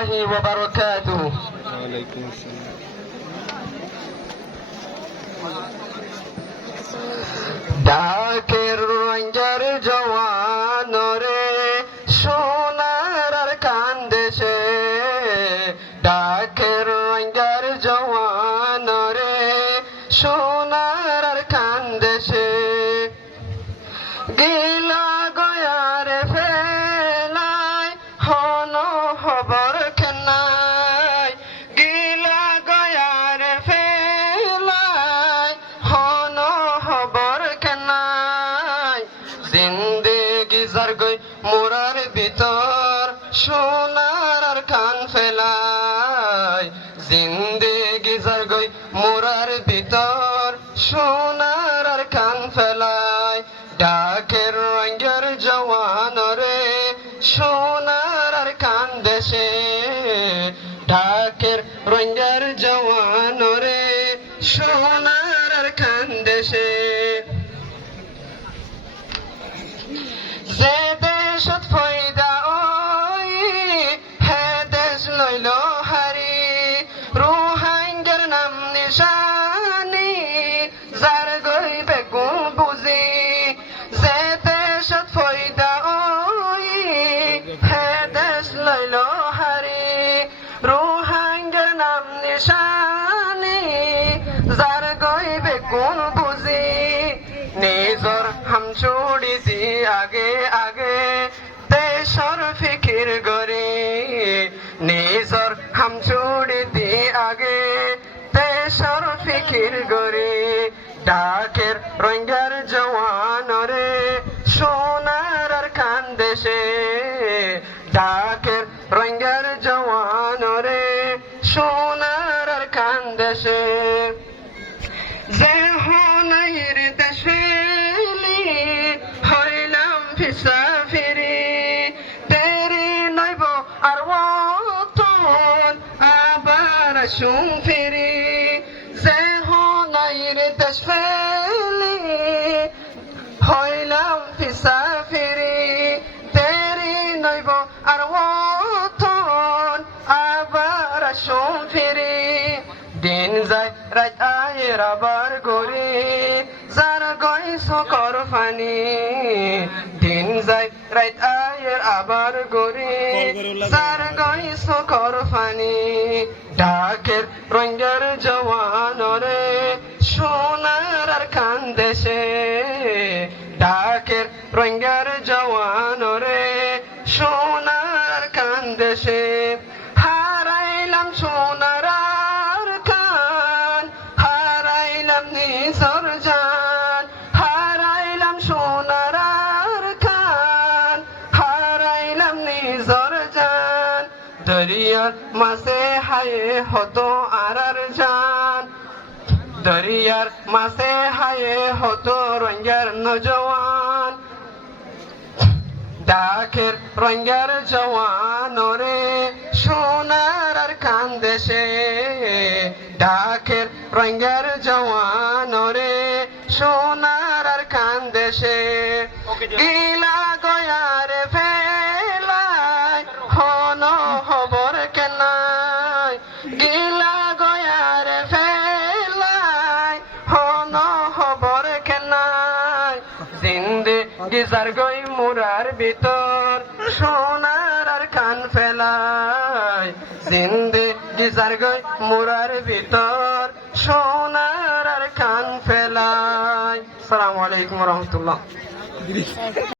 রহমতুল্লাহি ওয়া বারাকাতুহু। ওয়ালাইকুম আসসালাম। ডাকের রঞ্জার জওয়ান রে সোনার আর কান্দেশে, ডাকের রঞ্জার জওয়ান রে সোনার আর কান্দেশে, গিলা গয়ার ফেলাই হন হবর কেনাই, গিলা গয়ার ফেলাই হন হবর কেনাই, জিন্দেগি যার গই মোরার ভিতর সোনার আর কান ফেলাই, জিন্দেগি যার গই মোরার ভিতর সোনার আর কান ফেলাই, ডাকের রঞ্জার জওয়ান রে সোনার আর কান্দেশে, ডাকের রঞ্জার জওয়ান রে সোনার আর কান্দেশে, যে দেশত ফয়দা ওই হে দেশ লইল হারি, রোহিঙ্গার নাম নিশানি যার গই বেগুন বুঝি, যে দেশত ফয়দা ওই হে দেশ লইল হারি, রোহিঙ্গার নাম নিশানি যার গই বেগুন বুঝি, নিজর হামছুড়ি দি আগে আগে দেশর ফিকির গরি, নিজর হামছুড়ি দি আগে দেশর ফিকির গরি, ডাকের রঞ্জার জওয়ান রে সোনার আর কান্দেশে, ডাকের রঞ্জার জওয়ান রে সোনার আর কান্দেশে, যে হনাইর দেশেলি হইলাম ফিসাফিরি, দেরি নইব আর ওতন আবার আসুম ফিরি, যে হনাইর দেশেলি হইলাম ফিসাফিরি, দেরি নইব আর ওতন আবার আসুম ফিরি, দিন যায় রাত আয়ের আবার গরি যার গই সকর ফানি, দিন যায় রাত আয়ের আবার গরি যার গই সকর ফানি, ডাকের রঞ্জার জওয়ান রে সোনার আর কান্দেশে, ডাকের রঞ্জার জওয়ান রে সোনার আর কান্দেশে, হারাইলাম সোনার নিজর জান, হারাইলাম সোনার আর কান, হারাইলাম নিজর জান, দরিয়ার মাঝে হায়ে হতো আর জান, দরিয়ার মাঝে হায়ে হতো রঞ্জার নজওয়ান, ডাকের রঞ্জার জওয়ান রে সোনার আর কান্দেশে, ডাকের রঞ্জার জওয়ান রে সোনার আর কান্দেশে, গিলা গয়ার ফেলাই হন হবর কেনাই, গিলা গয়ার ফেলাই হন হবর কেনাই, জিন্দেগি যার গই মোরার ভিতর সোনার আর কান ফেলাই, জিন্দেগি যার গই মোরার ভিতর সোনার আর কান ফেলাই। আসসালামু আলাইকুম ওয়া রাহমাতুল্লাহ।